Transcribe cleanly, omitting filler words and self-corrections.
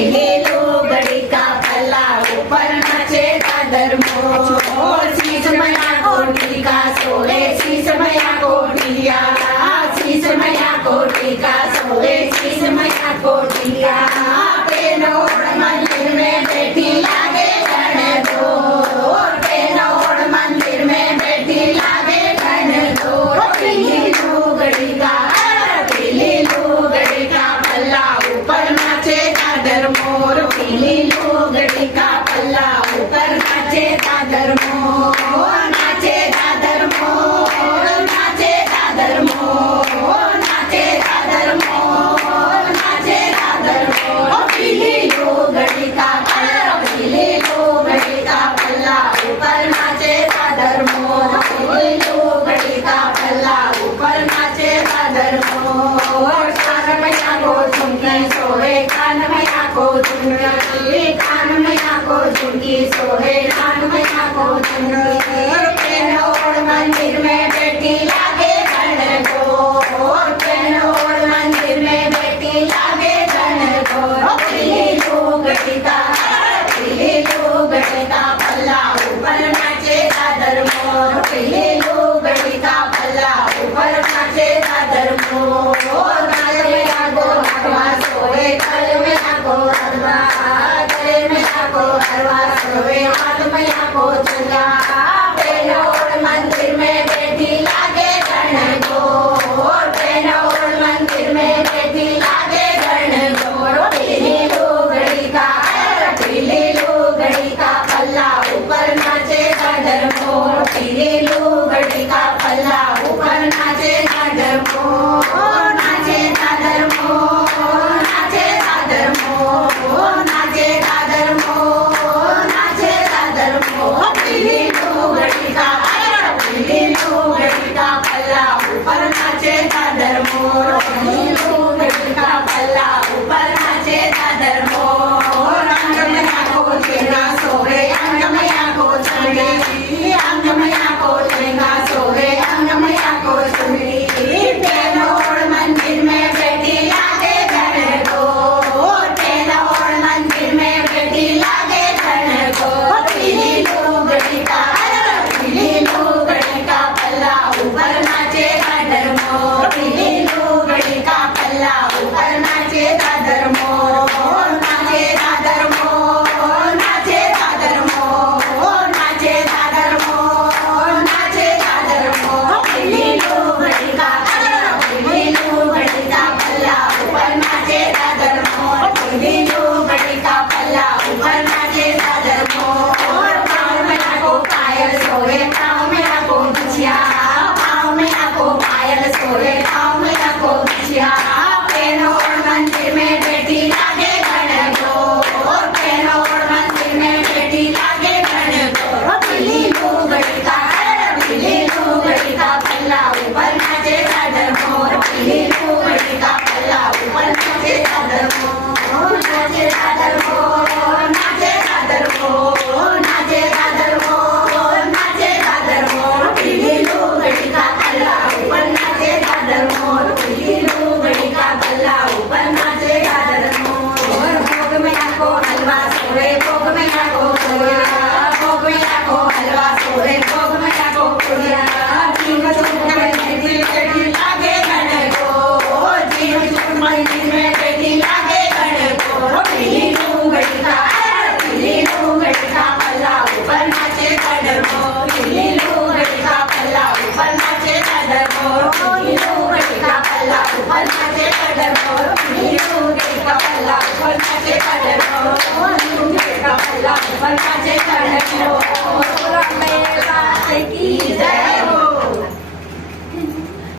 लोगड़ी का पल्ला ऊपर नाचे दादर मोर शीश मैया कोटी का सोए शीश मैया कोटिया शीश मैया कोटी का सोए शीश मैया कोटिया पेनोड़ मंदिर में बैठी लागे गण दो पेनोड़ मंदिर में बैठी लागे गण दो पीली लोगड़ी का पल्ला ऊपर नाचे दादर मोर पीली लोगड़ी का पल्ला ऊपर नाचे दादर मोर नाचे दादर मोर नाचे दादर मोर नाचे दादर मोर नाचे दादर मोर पीली लोगड़ी का पल्ला ऊपर नाचे दादर मोर पीली लोगड़ी का पल्ला ऊपर नाचे दादर मोर कान मैया को झुमकी सोहे कान मैया को झुमकी कान मैया को झुमकी सोहे कान मैया को झुमकी पेनोड़ मंदिर में बैठी लागे गण गोर पेनोड़ मंदिर में बैठी लागे गण गोर पीली लोगड़ी का पल्ला ऊपर नाचे दादर मोर पीली लोगड़ी का पल्ला ऊपर नाचे दादर मोर सोए गले में आको हरवा सोए हाथ में आको चुला पेनोड़ मंदिर में बैठी लागे गण गोर पेनोड़ मंदिर में बैठी लागे गण गोर पीली लोगड़ी का पल्ला ऊपर नाचे दादर मोर पीली लोगड़ी का पल्ला ऊपर नाचे दादर मोर नाचे दादर मोर नाचे दादर मोर नाचे दादर मोर नाचे दादर मोर पीली लोगड़ी का पल्ला ऊपर नाचे दादर मोर पीली लोगड़ी का पल्ला ऊपर नाचे दादर मोर अंग मैया को चेंगा सोहे अंग मैया को चंगी अंग मैया को चेंगा सोहे अंग मैया को चंगी पेनोड़ मंदिर में बैठी लागे गण गोर पेनोड़ मंदिर में बैठी लागे गण गोर पीली लोगड़ी का पल्ला ऊपर नाचे दादर मोर पीली लोगड़ी का पल्ला ऊपर नाचे दादर मोर नाचे दादर मोर नाचे दादर मोर नाचे दादर मोर नाचे दादर मोर पीली लोगड़ी का पल्ला ऊपर नाचे दादर मोर पीली लोगड़ी का पल्ला ऊपर नाचे दादर मोर पाँव में आको पायल सोए पाँव में आको बिछिया पाँव में आको पायल सोए पाँव में आको बिछिया पेनोड़ मंदिर में बैठी लागे गण गोर पेनोड़ मंदिर में बैठी लागे गण गोर पीली लोगड़ी का पल्ला ऊपर नाचे दादर मोर पीली लोगड़ी का पल्ला ऊपर नाचे दादर मोर नाचे दादर मोर नाचे दादर मोर नाचे दादर मोर नाचे दादर मोर पीली लोगड़ी का पल्ला ऊपर नाचे दादर मोर पीली लोगड़ी का पल्ला ऊपर नाचे दादर मोर भोग में आको हलवा सोए भोग में आको सोया भोग में आको हलवा सोए भोग में आको सोया जीव चुप बैठी लागे गण गोर जीव चुप मंदिर में बैठी लागे गण गोर पीली लोगड़ी का पल्ला ऊपर नाचे दादर मोर पीली लोगड़ी का पल्ला ऊपर नाचे दादर मोर पीली लोगड़ी का पल्ला ऊपर नाचे दादर मोर पीली लोगड़ी का पल्ला ऊपर नाचे दादर मोर पीली लोगड़ी का पल्ला ऊपर नाचे दादर मोर की जय हो।